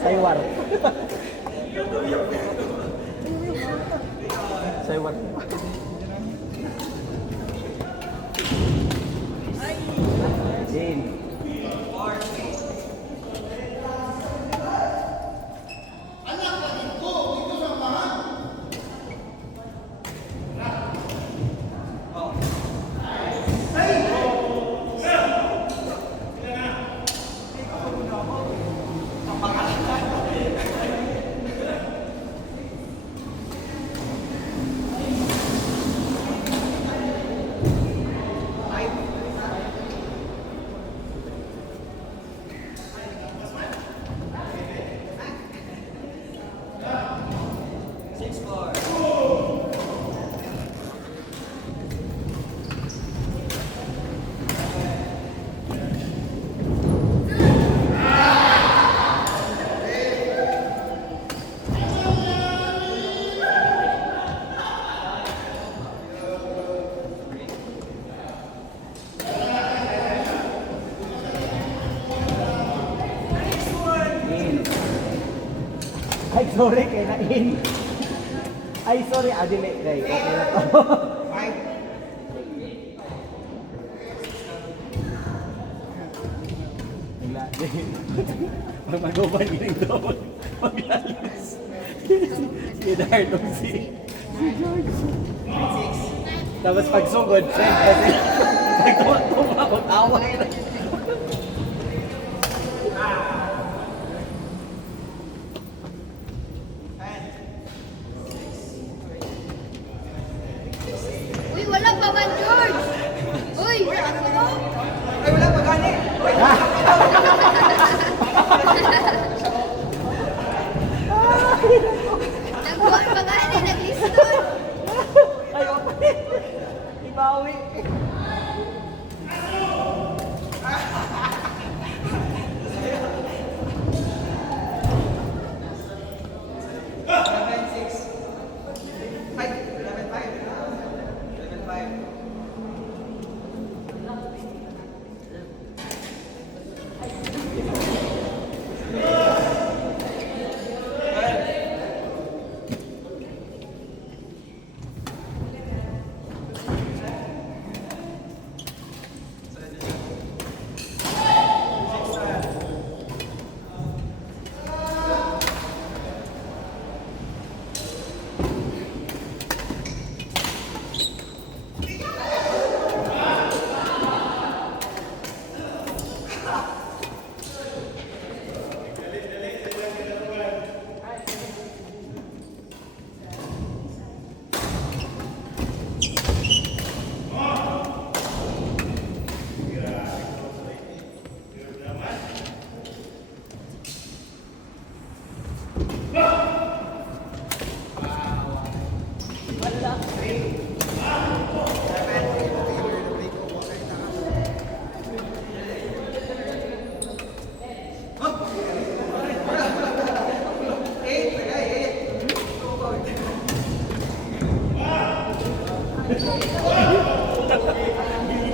Saywar. Saywar. Jane. Ay, sorry, kay Nain. Ay, sorry, Adile. Okay na to. Lumagoban yun ito. Maglalis. Si Dardo, si George. Tapos pagsugod, friend, kasi pagtumak-tumak, away na. Uy, wala pa man, George! Uy! Ay, wala pa gani! Nagbuhan pa gani, nag-listol! Ay, okay. Ibawi.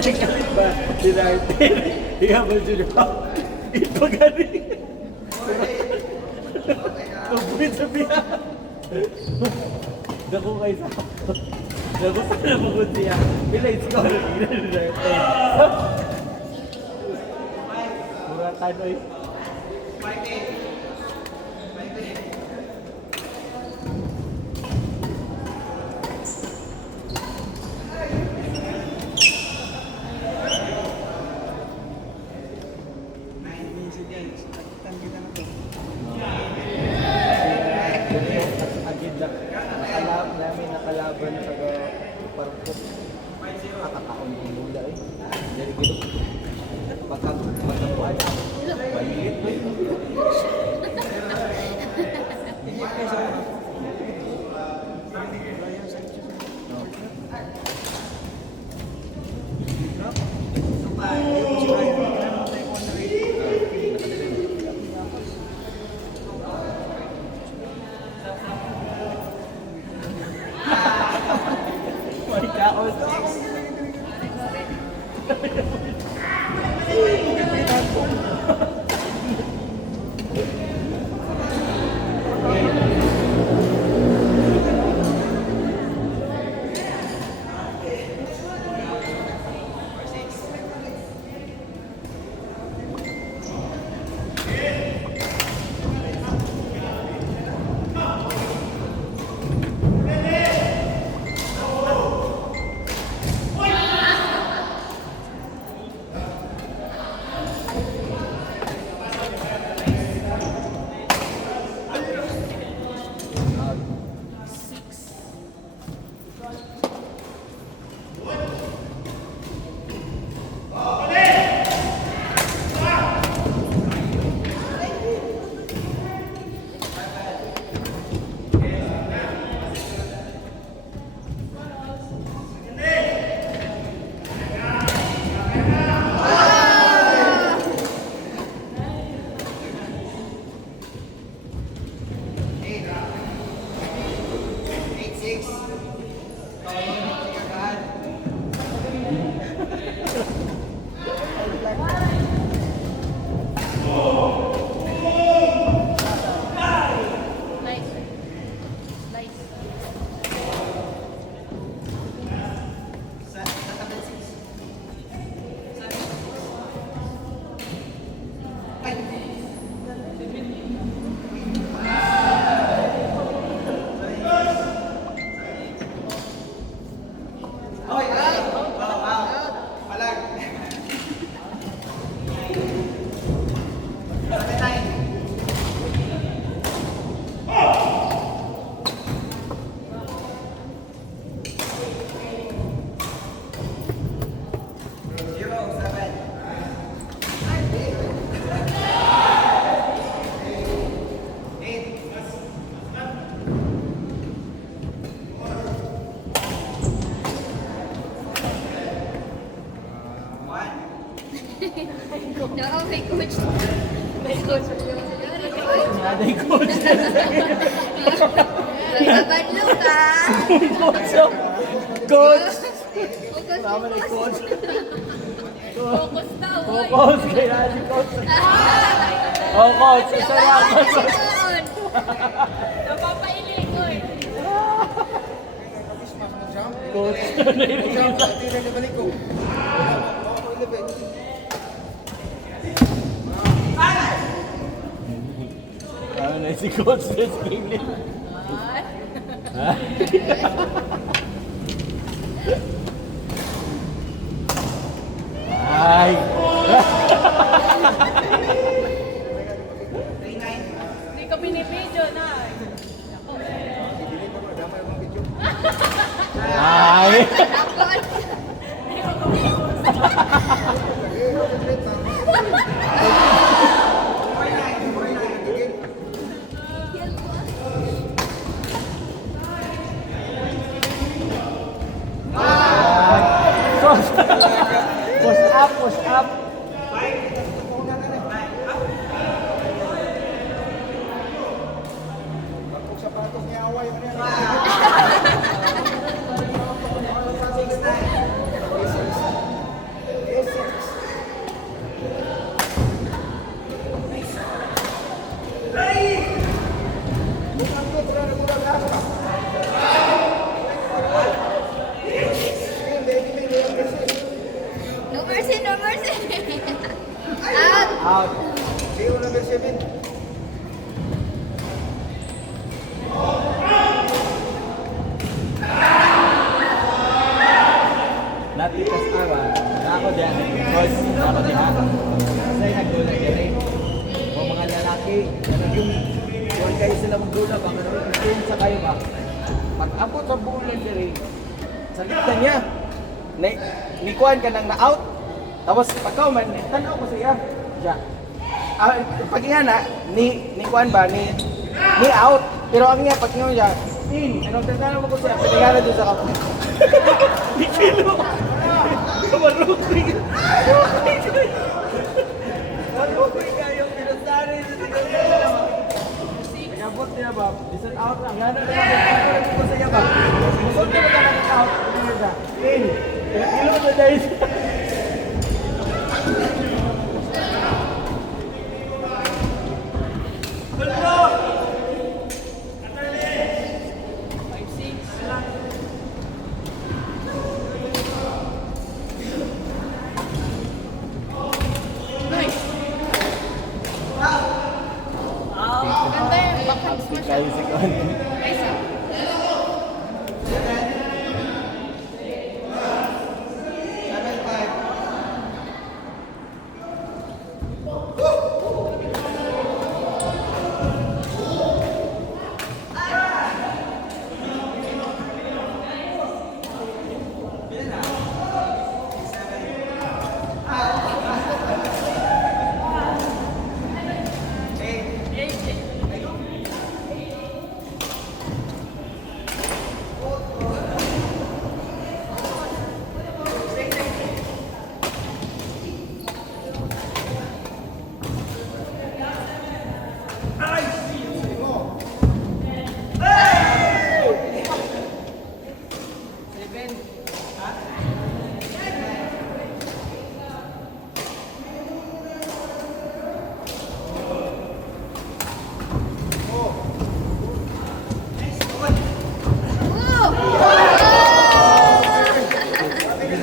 nagkalit ba? Dinartin. Ihabol dyan ako. Ipagaling. Ubuhin sa biya. Dako kayo sa ako. Dako sa nabukod siya. Pilay score. Dinartin. Muratan oy. Nakalaban sa parkot. Akakaon ng bula eh. Jadi gitu. Pagkakuan. Balik eh. No, may coach. May coach. May coach. Nabadlo ka. Coach. Coach. Focus. Tama na coach. Focus daw, boy. Focus. Kaya si coach. Oh, coach. Isa lang. Napapailing, boy. Coach. Ano na si coach sa screen niya? Ay! Hindi ko binibidyo na. Ay! Push up, push up. Sapatos niya away. number 7. Out. Out. Zero number 7. Natikas awa. Ako diyan. Because ako diyan. Kasi nagdula diri. O mga lalaki, yung kayo sila magdula ba? Kung sa kayo ba? Pag abot sa bulan diri, sagitan niya. Ni kuan ka nang na-out. Tapos pagka man, tanaw ko siya. Siya. Pag nga na, ni kuan ba, ni out. Pero ang niya, pag nga siya, anong tanaw mo ko siya, pinigala doon sa kapatid. Di kilo. Kamarukri. Marukri kayo, pinasari sa siguro. Yabot niya ba? Bisan out lang. Nga na lang ko sa yabang. Musod na magkakalit out. Ano siya? Kilo na dahil siya. Ganda yung backhands mo siya. Kayo si kuan. Nice ah.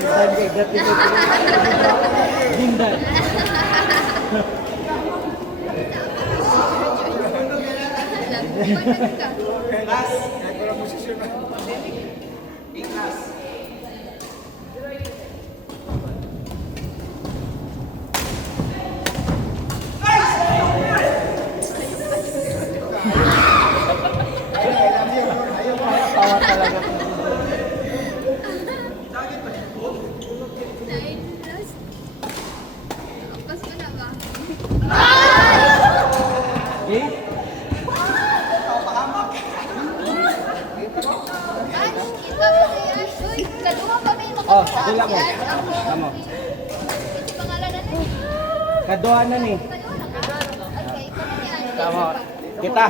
Sabi kay dati ko. Dindan. Last. Kaya ko lang posisyon na. Tawa talaga. Pas mo na ba? Eh? Ash, kita mo si Ash. Uy, kaduha pa may Oh, makapag. sila mo. Tamo. Ito pangalan na ni. Kaduha na ni. Kaduha na ka? Okay, ito na yan. Tama. Kita.